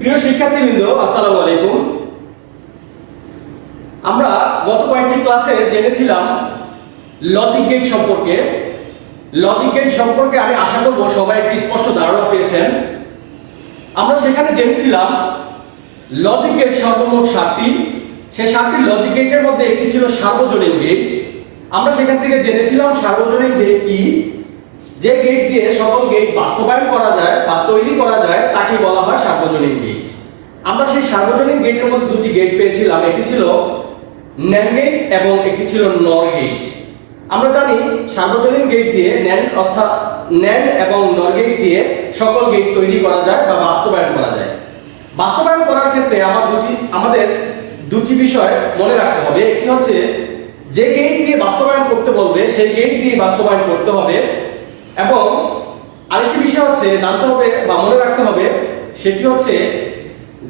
প্রিয় শিক্ষার্থীবৃন্দ, আসসালামু আলাইকুম। আমরা গত কয়েকটি ক্লাসে জেনেছিলাম লজিক গেট সম্পর্কে। লজিক গেট সম্পর্কে আমি আশা করব সবাই একটি স্পষ্ট ধারণা পেয়েছেন। আমরা সেখানে জেনেছিলাম লজিক গেট সর্বমোট সাতটি। সেই সাতটি লজিক গেটের মধ্যে একটি ছিল সার্বজনীন গেট আমরা সেখান থেকে জেনেছিলাম সার্বজনীন গেট কি? যে গেট দিয়ে সকল গেট বাস্তবায়ন করা যায় বা তৈরি করা যায় তাকে বলা হয় সার্বজনীন গেট আমরা সেই সার্বজনীন গেটের মধ্যে দুটি গেট পেয়েছিলাম। একটি ছিল ন্যান গেট এবং একটি ছিল নর গেট আমরা জানি সার্বজনীন গেট দিয়ে ন্যান অর্থাৎ ন্যান এবং নর গেট দিয়ে সকল গেট তৈরি করা যায় বা বাস্তবায়ন করা যায়। বাস্তবায়ন করার ক্ষেত্রে আমার দুটি, আমাদের দুটি বিষয় মনে রাখতে হবে। একটি হচ্ছে, যে গেট দিয়ে বাস্তবায়ন করতে বলবে, সেই গেট দিয়ে বাস্তবায়ন করতে হবে। এবং আরেকটি বিষয় হচ্ছে জানতে হবে বা মনে রাখতে হবে, সেটি হচ্ছে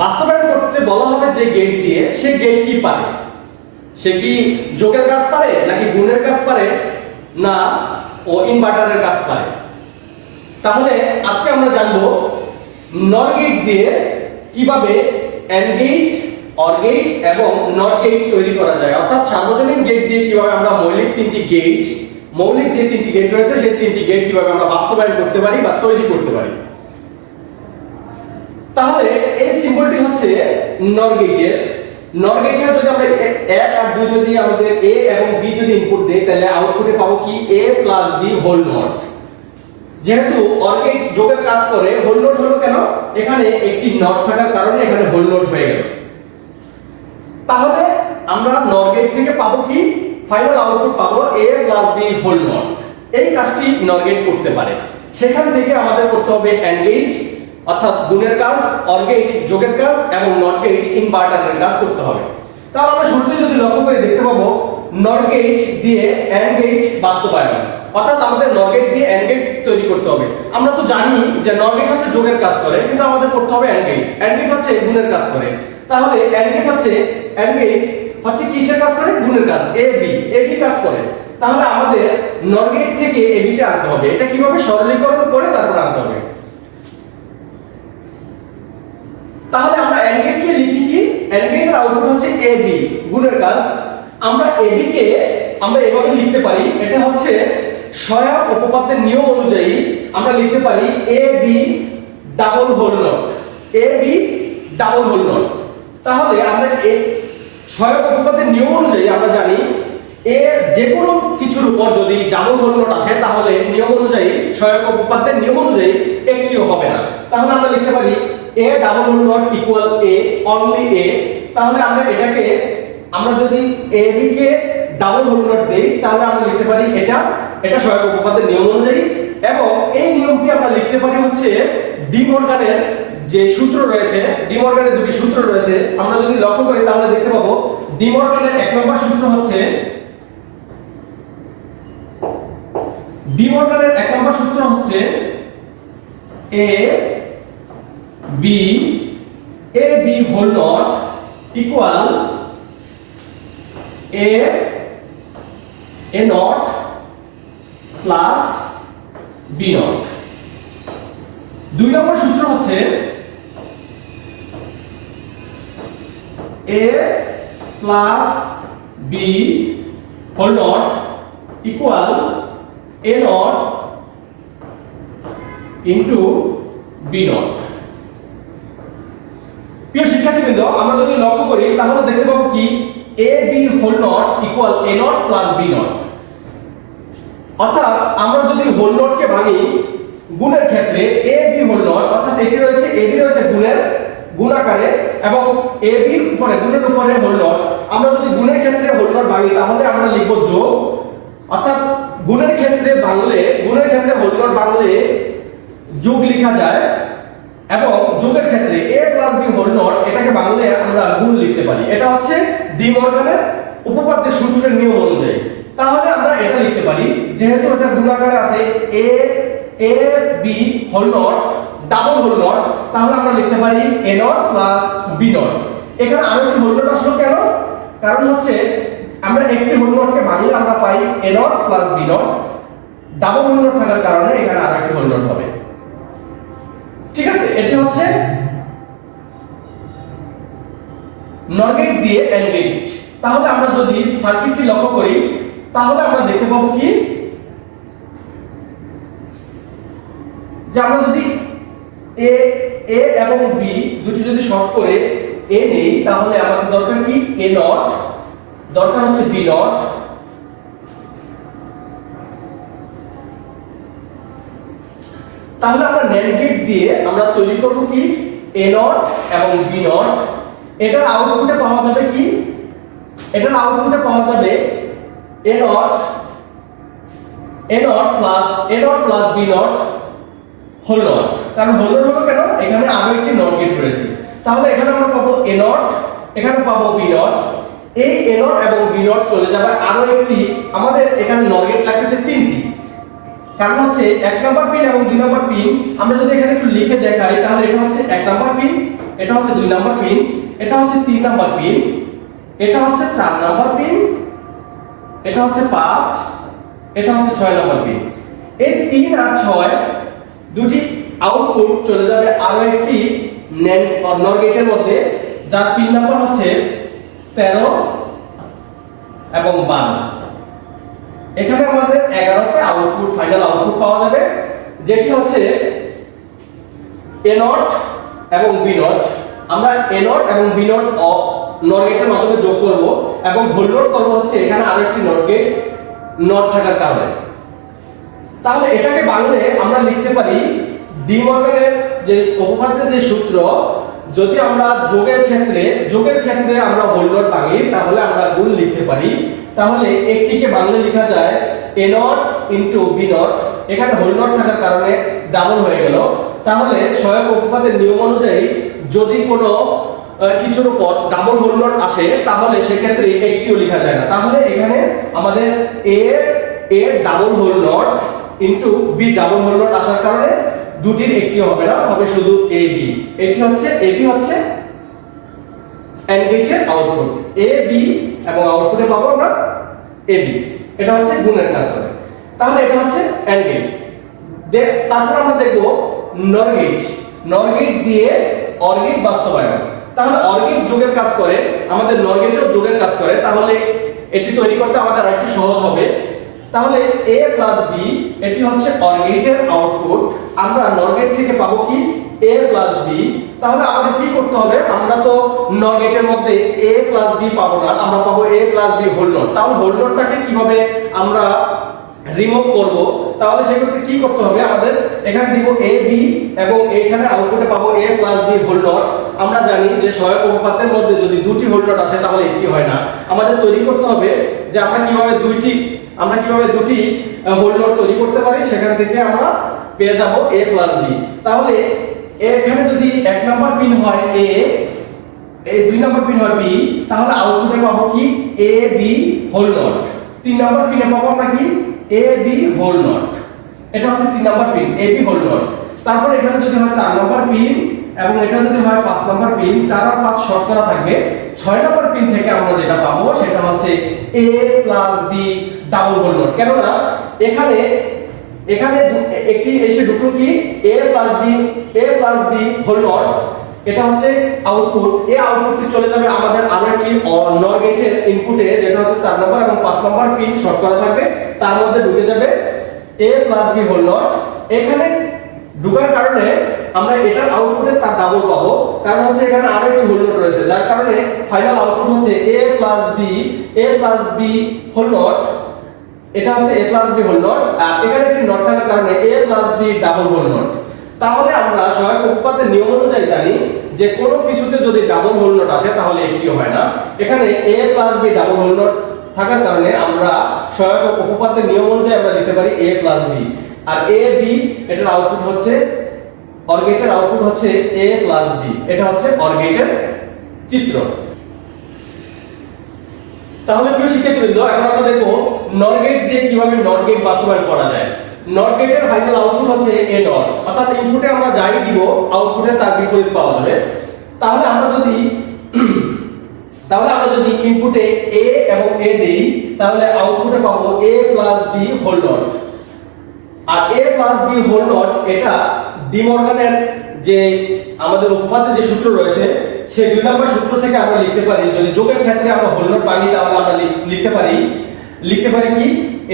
বাস্তবায়ন করতে বলা হবে যে গেট দিয়ে, সে গেট কি পারে? সে কি যোগের কাজ পারে নাকি গুণের কাজ পারে? না, ও ইনভার্টারের কাজ পারে। তাহলে আজকে আমরা জানব নর গেট দিয়ে কীভাবে এন্ড গেট এবং নট গেট তৈরি করা যায়। অর্থাৎ সার্বজনীন গেট দিয়ে কীভাবে আমরা মৌলিক তিনটি গেট মৌলিক যে তিনটি গেট রয়েছে, সেই তিনটি গেট কীভাবে আমরা বাস্তবায়ন করতে পারি বা তৈরি করতে পারি? তাহলে এই সিম্বলটি হচ্ছে নর গেটের নর গেটের যদি আমরা এক আর দুই যদি আমাদের এ এবং বি যদি ইনপুট দেই, তাহলে আউটপুটে পাবো কি? A plus B whole not যেহেতু অর্গেট যোগের কাজ করে হোল নোট হলো কেন? এখানে একটি নট থাকার কারণে এখানে হোল নোট হয়ে গেল। তাহলে আমরা নর গেট থেকে পাবো কি? ফাইনাল আউটপুট পাবো A plus B whole not এই কাজটি নর গেট করতে পারে। সেখান থেকে আমাদের করতে হবে এন্ড অর্থাৎ গুণের কাজ অর গেট যোগের কাজ এবং নট গেট ইনভার্টারের কাজ করতে হবে। তাহলে আমরা শুরুতে যদি লক্ষ্য করে দেখতে পাবো নর গেট দিয়ে এন্ড গেট বাস্তবায়ন। অর্থাৎ আমাদের নর গেট দিয়ে এন্ড তৈরি করতে হবে। আমরা তো জানি যে নর গেট হচ্ছে যোগের কাজ করে, কিন্তু আমাদের করতে হবে এন্ড গেট এন্ড হচ্ছে গুণের কাজ করে। তাহলে এন্ড হচ্ছে এন্ড গেট হচ্ছে কিসের কাজ করে? গুণের কাজ। এ বি এ বি কাজ করে। তাহলে আমাদের নর গেট থেকে এ বি তে আনতে হবে। এটা কীভাবে সরলীকরণ করে তারপর আনতে হবে? তাহলে আমরা এন্ড গেট কে লিখি কি? এন্ড গেটের আউটপুট হচ্ছে এ বি গুণের কাজ। আমরা এ বি কে আমরা এভাবে লিখতে পারি। এটা হচ্ছে সহায়ক উপপাদ্যের নিয়ম অনুযায়ী আমরা লিখতে পারি A B double whole not A B double whole not তাহলে আমরা এ সহায়ক উপপাদ্যের নিয়ম অনুযায়ী আমরা জানি এর যে কোনো কিছুর উপর যদি ডাবল হোল নট আসে, তাহলে নিয়ম অনুযায়ী সহায়ক উপপাদ্যের নিয়ম অনুযায়ী একটিও হবে না। তাহলে আমরা লিখতে পারি, A double whole not equal A only A তাহলে আমরা এটাকে, আমরা যদি এ বি কে ডাবল হোল নট দেই, তাহলে আমরা লিখতে পারি এটা এটা সহায়ক উপপাদ্যের নিয়ম অনুযায়ী। এবং এই নিয়মটি আমরা লিখতে পারি হচ্ছে ডি মর্গানের যে সূত্র রয়েছে ডি মর্গানের দুটি সূত্র রয়েছে, আমরা যদি লক্ষ্য করি তাহলে দেখতে পাবো ডি মর্গানের এক নম্বর সূত্র হচ্ছে ডি মর্গানের এক নম্বর সূত্র হচ্ছে A B A B whole not equal A A not plus B not দুই নম্বর সূত্র হচ্ছে A plus B whole not equal A not into B not প্রিয় শিক্ষার্থীবৃন্দ, আমরা যদি লক্ষ্য করি, তাহলে দেখতে পাবো কি? A B whole not equal A not plus B not অর্থাৎ আমরা যদি হোল নটকে ভাঙি, গুণের ক্ষেত্রে এ বি হোল নট অর্থাৎ এটি রয়েছে এ বি রয়েছে গুণের গুণ আকারে এবং এ বির উপরে, গুণের উপরে হোল আমরা যদি গুণের ক্ষেত্রে হোল ভাঙি তাহলে আমরা লিখব যোগ। অর্থাৎ গুণের ক্ষেত্রে ভাঙলে গুণের ক্ষেত্রে হোল ভাঙলে যোগ লেখা যায় এবং যোগের ক্ষেত্রে এ প্লাস বি হোল এটাকে বাংলায় আমরা গুণ লিখতে পারি। এটা হচ্ছে ডি মর্গানের উপপাদ্যের সূত্রের নিয়ম অনুযায়ী। তাহলে আমরা এটা লিখতে পারি, যেহেতু এটা গুণ আকারে আছে, A A B whole not double whole not তাহলে আমরা লিখতে পারি A not plus B not এখানে আরও একটি হোল নট আসলো কেন? কারণ হচ্ছে আমরা একটি হোল নটকে ভাঙলে আমরা পাই a not plus b not double whole not থাকার কারণে এখানে আরেকটি হোল নট হবে। ঠিক আছে? এটি হচ্ছে নর গেট দিয়ে গেট তাহলে আমরা যদি সার্কিটটি লক্ষ্য করি, তাহলে আমরা দেখতে পাবো কি? যে আমরা যদি এ এ এবং বি দুটি যদি শর্ট করে এ নেই, তাহলে আমাদের দরকার কি? এ নট দরকার হচ্ছে বি নট তাহলে আমরা NAND গেট দিয়ে আমরা তৈরি করব কি? এ নট এবং বি নট এটার আউটপুটে পাওয়া যাবে কি? এটার আউটপুটে পাওয়া যাবে A not A not plus A not plus B not whole not কারণ হোল নট হলো কেন? এখানে আরও একটি নট গেট রয়েছে। তাহলে এখানে আমরা পাবো এ নট এখানে পাবো বি নট এই এ নট এবং বি নট চলে যাবে আরও একটি আমাদের এখানে নট গেট লাগতেছে তিনটি। কারণ হচ্ছে এক নাম্বার পিন এবং দুই নাম্বার পিন আমরা যদি এখানে একটু লিখে দেখাই, তাহলে এটা হচ্ছে এক নাম্বার পিন এটা হচ্ছে দুই নাম্বার পিন এটা হচ্ছে তিন নাম্বার পিন এটা হচ্ছে চার নাম্বার পিন এটা হচ্ছে পাঁচ, এটা হচ্ছে ছয় নাম্বার পিন এই তিন আর ছয় দুটি আউটপুট চলে যাবে আরও একটি নর গেটের মধ্যে, যার পিন নাম্বার হচ্ছে তেরো এবং বারো। এখানে আমাদের এগারোতে আউটপুট ফাইনাল আউটপুট পাওয়া যাবে, যেটি হচ্ছে এ নট এবং বি নট আমরা এ নট এবং বি নট নট গেটের মাধ্যমে যোগ করব, এবং হোল নট করব হচ্ছে এখানে আরও একটি নট গেট নট থাকার কারণে। তাহলে এটাকে বাংলে আমরা লিখতে পারি ডি মর্গানের যে উপপাদ্যের যে সূত্র, যদি আমরা যোগের ক্ষেত্রে যোগের ক্ষেত্রে আমরা হোল নট ভাঙি তাহলে আমরা গুণ লিখতে পারি। তাহলে একটিকে বাংলা লেখা যায় A not into B not এখানে হোল নট থাকার কারণে ডাবল হয়ে গেল। তাহলে সহায়ক উপপাদ্যের নিয়ম অনুযায়ী যদি কোনো কিছুর উপর ডাবল হোল নট আসে, তাহলে সেক্ষেত্রে একটিও লেখা যায় না। তাহলে এখানে আমাদের A A double whole not into B double whole not আসার কারণে দুটির একটি হবে না, হবে শুধু এ বি এটি হচ্ছে এ বি হচ্ছে এন্ড গেটের আউটপুট এ বি এবং আউটপুটে পাবো আমরা এ বি এটা হচ্ছে গুণের কাজ করে তাহলে এটা হচ্ছে এন্ড গেট তারপর আমরা দেখব নর গেট নর গেট দিয়ে অর গেট বাস্তবায়ন। তাহলে অর গেট যোগের কাজ করে, আমাদের নর গেটও যোগের কাজ করে। তাহলে এটি তৈরি করতে আমাদের আরেকটু সহজ হবে। তাহলে a প্লাস বি এটি হচ্ছে অর গেটের আউটপুট আমরা নর গেট থেকে পাবো কি? এ প্লাস b তাহলে আমাদের কি করতে হবে? আমরা তো নর গেটের মধ্যে a প্লাস b পাবো না, আমরা পাবো A plus b whole not তাহলে হোল নটটাকে কীভাবে আমরা রিমুভ করব? তাহলে সেক্ষেত্রে কি করতে হবে? আমাদের এখানে দিব এ বি এবং এখানে আউটপুটে পাবো A plus b whole not আমরা জানি যে সহায়ক উপপাদ্যের মধ্যে যদি দুটি হোল নট আসে, তাহলে একটি হয় না। আমাদের তৈরি করতে হবে যে আমরা কীভাবে দুইটি, আমরা কীভাবে দুটি হোল নট তৈরি করতে পারি, সেখান থেকে আমরা পেয়ে যাব এ প্লাস বি তাহলে এখানে যদি এক নম্বর পিন হয় এ এই দুই নম্বর পিন হয় বি তাহলে আউটপুটে পাবো কি? এ বি হোল নট তিন নম্বর পিনে পাবো আমরা কি? A, b হোল নট এটা হচ্ছে তিন নম্বর pin A B whole not তারপর এখানে যদি হয় চার নম্বর পিন এবং এটা যদি হয় পাঁচ নম্বর পিন চার আর পাঁচ শর্ট করা থাকবে। ছয় নম্বর পিন থেকে আমরা যেটা পাবো সেটা হচ্ছে A plus B double whole not কেননা এখানে এখানে একটি এসে ঢুকলো কি? A plus b, a plus b whole not এটা হচ্ছে আউটপুট এই আউটপুটটি চলে যাবে আমাদের আরও একটি নর গেটের ইনপুটে যেটা হচ্ছে চার নম্বর এবং পাঁচ নম্বর পিন শর্ট করা থাকবে। তার মধ্যে ঢুকে যাবে a plus b whole not এখানে ঢুকার কারণে আমরা এটার আউটপুটে তার ডাবল পাবো। কারণ হচ্ছে এখানে আরও একটি হোল নট রয়েছে। যার কারণে ফাইনাল আউটপুট হচ্ছে a plus b, a plus b whole not এটা হচ্ছে a plus b whole not আর এখানে একটি নট থাকার কারণে a plus b double whole not তাহলে আমরা সহায়ক উপপাদ্যের নিয়ম অনুযায়ী জানি যে কোনো কিছুতে যদি ডাবল হোল নট আসে, তাহলে একটিও হয় না। এখানে a plus b double whole not থাকার কারণে আমরা সহায়ক উপপাদ্যের নিয়ম অনুযায়ী আমরা লিখতে পারি a প্লাস b আর a, b, এটার আউটপুট হচ্ছে অর গেটের আউটপুট হচ্ছে a প্লাস b এটা হচ্ছে অর গেটের চিত্র। তাহলে প্রিয় শিক্ষার্থীবৃন্দ, এখন আমরা দেখব নর গেট দিয়ে কীভাবে নর গেট বাস্তবায়ন করা যায়। নর গেটের ফাইনাল আউটপুট হচ্ছে এ নট অর্থাৎ ইনপুটে আমরা যাই দিব আউটপুটে তার বিপরীত পাওয়া যাবে। তাহলে আমরা যদি, তাহলে আমরা যদি ইনপুটে এ এবং এ দেই, তাহলে আউটপুটে পাবো A plus B whole not R A plus B whole not এটা ডিমর্গানের যে আমাদের উপপাদ্যে যে সূত্র রয়েছে সেই দুই নম্বর সূত্র থেকে আমরা লিখতে পারি, যদি যোগের ক্ষেত্রে আমরা হোল নট পাই, তাহলে আমরা লিখতে পারি লিখতে পারি কি?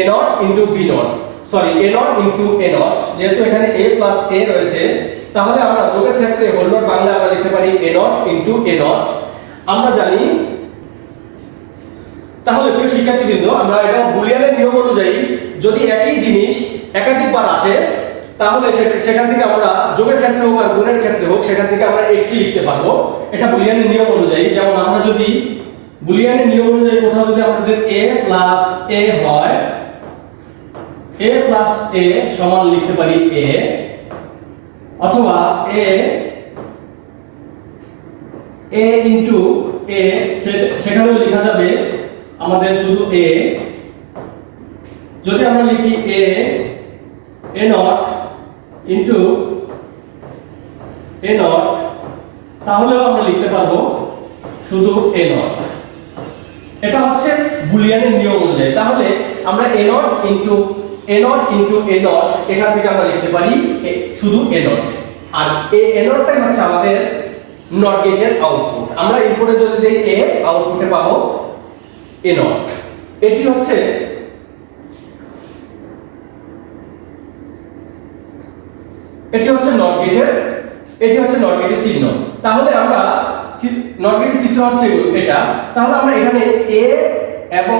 A not into B not sorry A not into A not যেহেতু এখানে এ প্লাস এ রয়েছে, তাহলে আমরা যোগের ক্ষেত্রে হোল নট বাংলা আমরা লিখতে পারি A not into A not আমরা জানি, তাহলে প্রিয় শিক্ষার্থীবৃন্দ, আমরা এটা বুলিয়ানের নিয়ম অনুযায়ী যদি একই জিনিস একাধিকবার আসে তাহলে সেখান থেকে আমরা যোগের ক্ষেত্রে হোক আর গুণের ক্ষেত্রে হোক, সেখান থেকে আমরা একটি লিখতে পারব। এটা বুলিয়ানের নিয়ম অনুযায়ী। যেমন আমরা যদি বুলিয়ানের নিয়ম অনুযায়ী কোথাও যদি আমাদের a প্লাস a হয়, a প্লাস a সমান লিখতে পারি a অথবা a a ইনটু সে- সেখানেও লেখা যাবে আমাদের শুধু a যদি আমরা লিখি a a not into a not তাহলেও আমরা লিখতে পারব শুধু a নট এটা হচ্ছে বুলিয়ানের নিয়ম অনুযায়ী। তাহলে আমরা a not into a not into a not এখান থেকে আমরা লিখতে পারি শুধু a নট আর এই a নটটাই হচ্ছে আমাদের নট গেটের আউটপুট আমরা ইনপুটে যদি দেই a আউটপুটে পাবো a নট এটি হচ্ছে এটি হচ্ছে নট এটি হচ্ছে নট চিহ্ন। তাহলে আমরা নট চিত্র হচ্ছে এটা। তাহলে আমরা এখানে এ এবং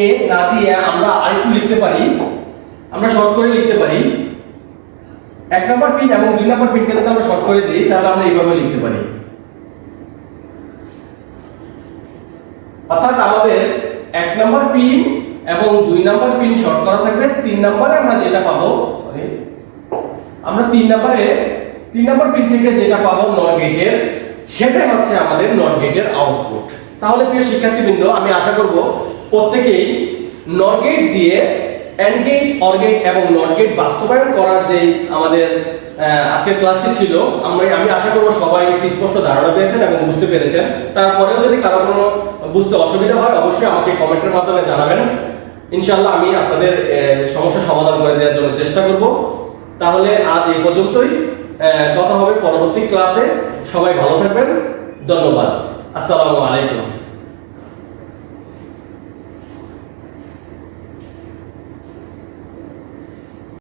এ না দিয়ে আমরা আরেকটু লিখতে পারি। আমরা শর্ট করে লিখতে পারি। এক নম্বর পিন এবং দুই নম্বর পিনকে যদি আমরা শর্ট করে দিই, তাহলে আমরা এইভাবে লিখতে পারি। অর্থাৎ আমাদের এক নম্বর পিন এবং দুই নম্বর পিন শর্ট করা থাকবে তিন নম্বরে আমরা যেটা পাবো আমরা তিন নম্বরে, তিন নম্বর পিন থেকে যেটা পাবো নট গেটের সেটাই হচ্ছে আমাদের নট গেটের আউটপুট তাহলে প্রিয় শিক্ষার্থীবৃন্দ, আমি আশা করব প্রত্যেকেই নট গেট দিয়ে এন্ড গেট অর গেট এবং নট গেট বাস্তবায়ন করার যে আমাদের আজকের ক্লাসটি ছিল আমি আমি আশা করব সবাই একটি স্পষ্ট ধারণা পেয়েছেন এবং বুঝতে পেরেছেন। তারপরেও যদি কারও কোনো বুঝতে অসুবিধা হয়, অবশ্যই আমাকে কমেন্টের মাধ্যমে জানাবেন। ইনশাল্লাহ আমি আপনাদের সমস্যা সমাধান করে দেওয়ার জন্য চেষ্টা করব। তাহলে আজ এই পর্যন্তই। কথা হবে পরবর্তী ক্লাসে। সবাই ভালো থাকবেন। ধন্যবাদ। আসসালামু আলাইকুম।